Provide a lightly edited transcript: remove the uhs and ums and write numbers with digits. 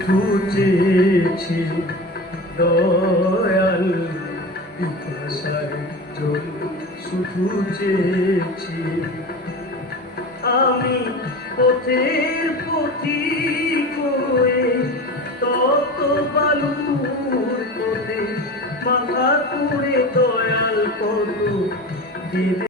শুধু চেয়েছি দয়াল পিপাসার জল, শুধু চেয়েছি। আমি পথের পথিক হয়ে তত বালুর পথে মাথা তুলে দয়াল কত